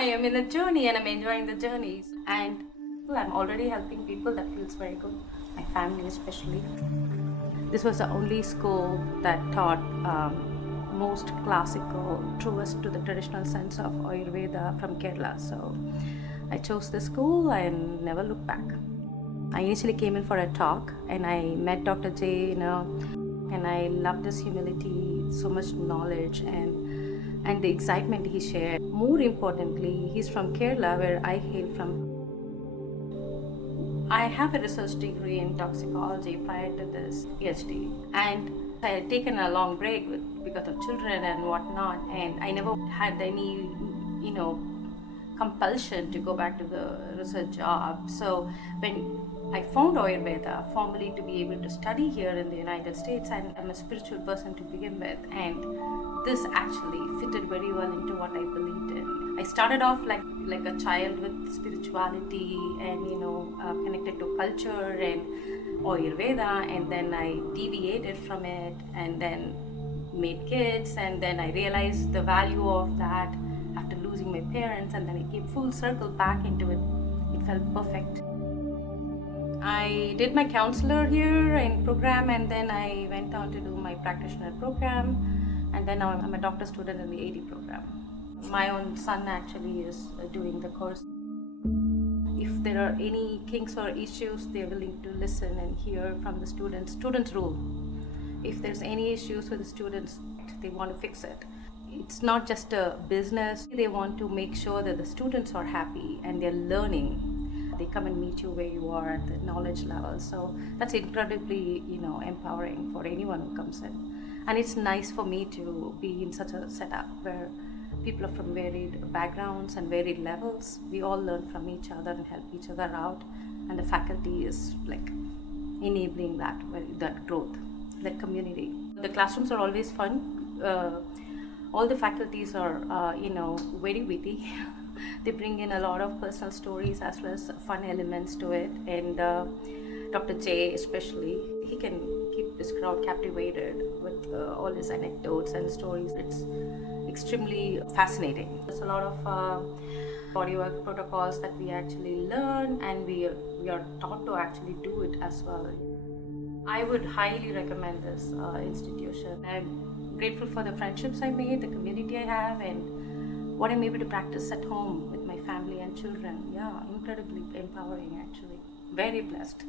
I am in a journey and I'm enjoying the journey. And I'm already helping people. That feels very good. My family especially. This was the only school that taught most classical, truest to the traditional sense of Ayurveda from Kerala. So I chose this school and never looked back. I initially came in for a talk and I met Dr. J, and I loved his humility, so much knowledge and the excitement he shared. More importantly, he's from Kerala, where I hail from. I have a research degree in toxicology prior to this PhD, and I had taken a long break because of children and whatnot, and I never had any, you know, compulsion to go back to the research job. So when I found Ayurveda formally to be able to study here in the United States, and I'm a spiritual person to begin with, and this actually fitted very well into what I believed in. I started off like a child with spirituality and connected to culture and Ayurveda, and then I deviated from it and then made kids, and then I realized the value of that after losing my parents, and then it came full circle back into it. It felt perfect. I did my counselor here in program, and then I went on to do my practitioner program, and then now I'm a doctor student in the AD program. My own son actually is doing the course. If there are any kinks or issues, they're willing to listen and hear from the students. Students rule. If there's any issues with the students, they want to fix it. It's not just a business. They want to make sure that the students are happy and they're learning. They come and meet you where you are at the knowledge level. So that's incredibly, empowering for anyone who comes in. And it's nice for me to be in such a setup where people are from varied backgrounds and varied levels. We all learn from each other and help each other out. And the faculty is like enabling that growth, that community. The classrooms are always fun. All the faculties are, very witty. They bring in a lot of personal stories as well as fun elements to it. And Dr. J especially, he can keep this crowd captivated with all his anecdotes and stories. It's extremely fascinating. There's a lot of bodywork protocols that we actually learn, and we are taught to actually do it as well. I would highly recommend this institution. I'm grateful for the friendships I made, the community I have, and what I'm able to practice at home with my family and children. Yeah, incredibly empowering actually. Very blessed.